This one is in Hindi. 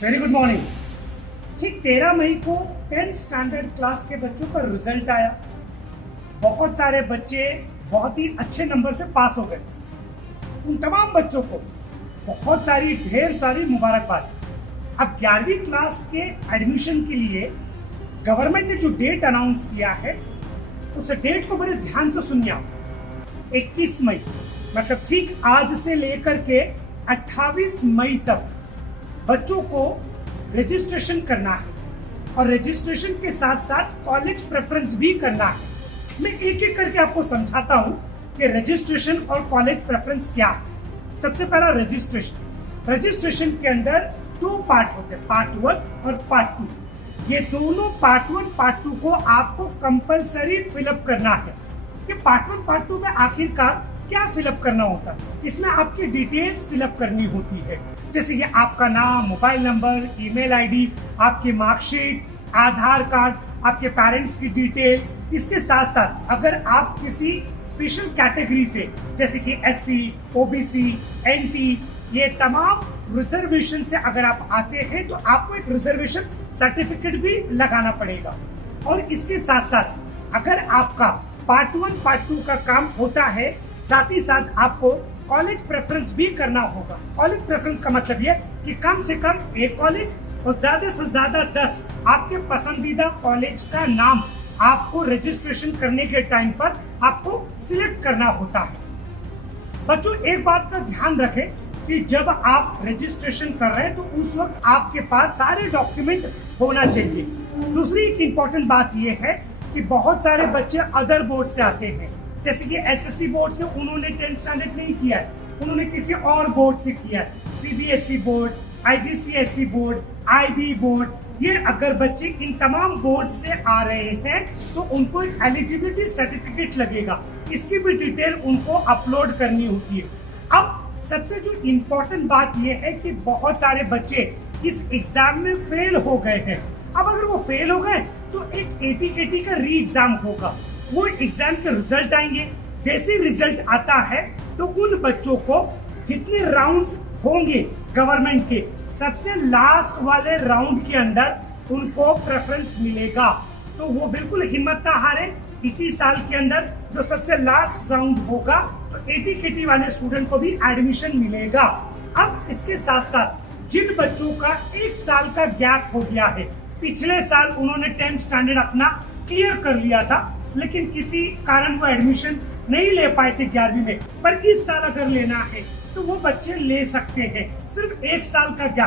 Very good morning. ठीक 13 मई को 10th स्टैंडर्ड क्लास के बच्चों का रिजल्ट आया। बहुत सारे बच्चे बहुत ही अच्छे नंबर से पास हो गए। उन तमाम बच्चों को बहुत सारी ढेर सारी मुबारकबाद। अब 11वीं क्लास के एडमिशन के लिए गवर्नमेंट ने जो डेट अनाउंस किया है उस डेट को बड़े ध्यान से सुनिए आप। 21 मई मतलब ठीक आज से लेकर के 28 मई तक बच्चों को रजिस्ट्रेशन करना है और रजिस्ट्रेशन के साथ साथ कॉलेज प्रेफरेंस भी करना है। मैं एक एक करके आपको समझाता हूं कि रजिस्ट्रेशन और कॉलेज प्रेफरेंस क्या है। सबसे पहला रजिस्ट्रेशन के अंदर 2 पार्ट होते हैं, पार्ट 1 और पार्ट 2। ये दोनों पार्ट 1 पार्ट 2 को आपको कंपलसरी फिलअप करना है। कि पार्ट 1 पार्ट 2 में आखिरकार क्या फिलअप करना होता है, इसमें आपकी डिटेल्स फिलअप करनी होती है, जैसे कि आपका नाम, मोबाइल नंबर, ईमेल आईडी, आपकी मार्कशीट, आधार कार्ड, आपके पेरेंट्स की डिटेल। इसके साथ साथ अगर आप किसी स्पेशल कैटेगरी से जैसे कि एससी, ओबीसी, एनटी, ये तमाम रिजर्वेशन से अगर आप आते हैं तो आपको एक रिजर्वेशन सर्टिफिकेट भी लगाना पड़ेगा। और इसके साथ साथ अगर आपका पार्ट 1 पार्ट 2 का काम होता है, साथ ही साथ आपको कॉलेज प्रेफरेंस भी करना होगा। कॉलेज प्रेफरेंस का मतलब ये कि कम से कम एक कॉलेज और ज्यादा से ज्यादा 10 आपके पसंदीदा कॉलेज का नाम आपको रजिस्ट्रेशन करने के टाइम पर आपको सिलेक्ट करना होता है। बच्चों एक बात का ध्यान रखें कि जब आप रजिस्ट्रेशन कर रहे हैं तो उस वक्त आपके पास सारे डॉक्यूमेंट होना चाहिए। दूसरी एक इम्पोर्टेंट बात यह है कि बहुत सारे बच्चे अदर बोर्ड से आते हैं, जैसे कि एसएससी बोर्ड से उन्होंने 10th स्टैंडर्ड नहीं किया है, उन्होंने किसी और बोर्ड से किया है, CBSE board, IGCSE board, IB board. ये अगर बच्चे इन तमाम बोर्ड से आ रहे हैं तो उनको एक एलिजिबिलिटी सर्टिफिकेट लगेगा, इसकी भी डिटेल उनको अपलोड करनी होती है। अब सबसे जो इम्पोर्टेंट बात यह है कि बहुत सारे बच्चे इस एग्जाम में फेल हो गए हैं। अब अगर वो फेल हो गए तो एक एटी का री एग्जाम होगा, वो एग्जाम के रिजल्ट आएंगे। जैसे रिजल्ट आता है तो उन बच्चों को जितने राउंड्स होंगे गवर्नमेंट के, सबसे लास्ट वाले राउंड के अंदर उनको प्रेफरेंस मिलेगा। तो वो बिल्कुल हिम्मत ना हारे, इसी साल के अंदर जो सबसे लास्ट राउंड होगा तो एटी वाले स्टूडेंट को भी एडमिशन मिलेगा। अब इसके साथ साथ जिन बच्चों का 1 साल का गैप हो गया है, पिछले साल उन्होंने 10th स्टैंडर्ड अपना क्लियर कर लिया था लेकिन किसी कारण वो एडमिशन नहीं ले पाए थे 11वीं में, पर इस साल अगर लेना है तो वो बच्चे ले सकते हैं। सिर्फ 1 साल का गैप